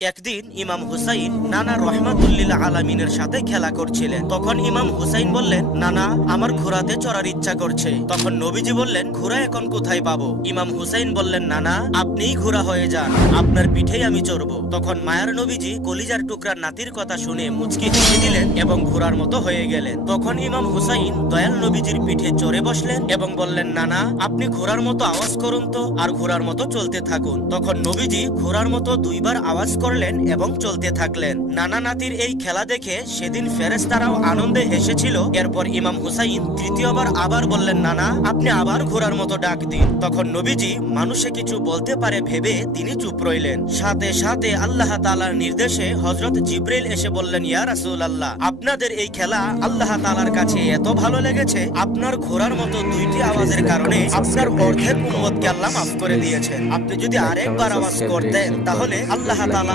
একদিন ইমাম হুসাইন নানা রহমাতুল্লিল আলামিনের সাথে খেলা করছিলেন। তখন ইমাম হুসাইন বললেন, নানা, আমার ঘোড়াতে চড়ার ইচ্ছা করছে। তখন নবীজি বললেন, ঘোড়া এখন কোথায় পাবো? ইমাম হুসাইন বললেন, নানা, আপনিই ঘোড়া হয়ে যান, আপনার পিঠেই আমি চড়বো। তখন মায়ার নবীজি কলিজার টুকরার নাতির কথা শুনে মুচকি হেসে দিলেন এবং ঘোড়ার মতো হয়ে গেলেন। তখন ইমাম হুসাইন দয়াল নবীজির পিঠে চড়ে বসলেন এবং বললেন, নানা, আপনি ঘোড়ার মতো আওয়াজ করুন তো, আর ঘোড়ার মতো চলতে থাকুন। তখন নবীজি ঘোড়ার মতো দুইবার আওয়াজ করলেন এবং চলতে থাকলেন। নানা নাতির এই খেলা দেখে সেদিন ফেরেশতারাও আনন্দে হেসেছিল। এরপর ইমাম হুসাইন তৃতীয়বার আবার বললেন, নানা, আপনি আবার ঘোড়ার মতো ডাক দিন। তখন নবীজি মানুষে কিছু বলতে পারে ভেবে তিনি চুপ রইলেন। সাথে সাথে আল্লাহ তাআলার নির্দেশে হযরত জিবরাইল এসে বললেন, ইয়া রাসূলুল্লাহ, আপনাদের এই খেলা আল্লাহ তাআলার কাছে এত ভালো লেগেছে, আপনার ঘোড়ার মতো দুইটি আওয়াজের কারণে আপনার অর্ধেক উম্মতকে আল্লাহ মাফ করে দিয়েছেন। আপনি যদি আরেকবার আওয়াজ করতেন তাহলে আল্লাহ তাআলা